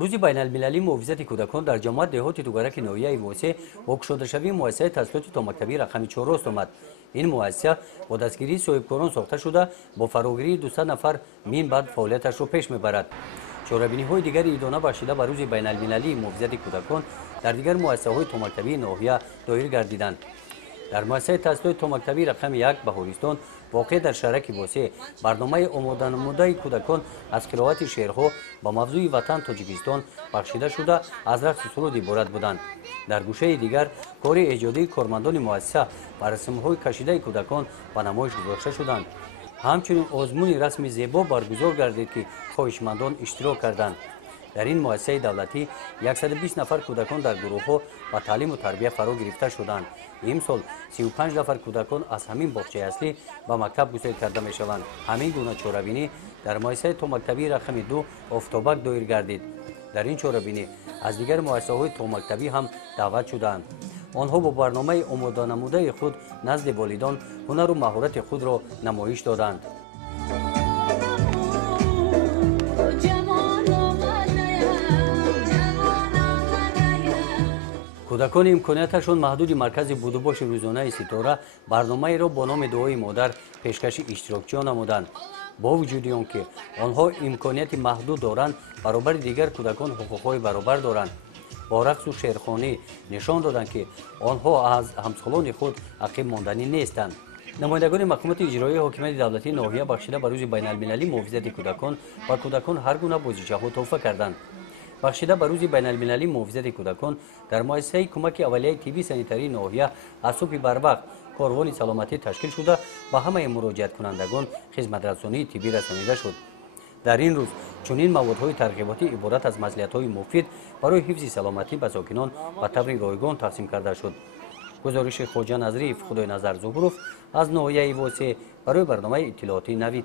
روز بین المللی محافظت کودکان در جامعه دهات دوگرک نویه واسه واگشوده‌شوی مؤسسه تحصیلات تامکتبی رقم 4 است آمد. این مؤسسه با دستگیری صاحبکاران ساخته شده با فراگیری 200 نفر مین بعد فعالیتش را پیش میبرد. چاره‌بینی‌های دیگر ادامه بخشیده به روز بین المللی محافظت کودکان در دیگر مؤسسه‌های تامکتبی ناحیه دایر گردیدند. در مؤسسه تحصیلات تامکتبی رقم 1 بهارستان واقع در شهرک واسه برنامه آماده نموده کودکان از قرائت شعرها با موضوع وطن تاجیکستان بخشیده شده از رقص سرود عبارت بودند. در گوشه دیگر کار ایجادی کارمندان مؤسسه و رسم‌های کشیده کودکان به نمایش گذاشته شدند. همچنین آزمون رسم زیبا برگزار گردید که خواهشمندان اشتراک کردند. در این مؤسسه دولتی 120 نفر کودکان در گروه‌ها و تعلیم و تربیت فرا گرفته شدند. امسال 35 نفر کودکان از همین باغچه اصلی به مکتب گسیل کرده می‌شوند. همین گونه چاره‌بینی در مؤسسه تامکتبی رقم 2 آفتابک دایر گردید. در این چاره‌بینی از دیگر مؤسسه‌های تامکتبی هم دعوت شدند. آنها با برنامه آماده نموده خود نزد والدان هنر و مهارت خود را نمایش دادند. کودکان امکانیتشان محدود مرکز بود و باش روزانه ستاره برنامه را با نام دعای مادر پیشکش اشتراکچیان نمودند. با وجود آنکه آنها امکانیت محدود دارند برابر دیگر کودکان حقوقهای برابر دارند. با رقص و شعرخوانی نشان دادند که آنها از همسالان خود عقب ماندنی نیستند. نمایندگان مقامات اجرایی حاکمیت دولتی ناحیه بخشیده به روز بین المللی محافظت کودکان و کودکان هر گونه بازیچه‌ها تحفه کردند. بخشیده به روز بین المللی محافظت کودکان در مؤسسه کمک اولیه طبی سانیتری ناحیه از صبح بروقت کاروان سلامتی تشکیل شده و همه مراجعت کنندگان خدمت رسانی طبی رسانیده شد. در این روز چنین موادهای ترغیباتی عبارت از مصلحت‌های مفید برای حفظ سلامتی به ساکنان و طور رایگان تقسیم کرده شد. گزارش خواجه نظری خدای نظر زغروف از ناحیه واسه برای برنامه اطلاعاتی نوید.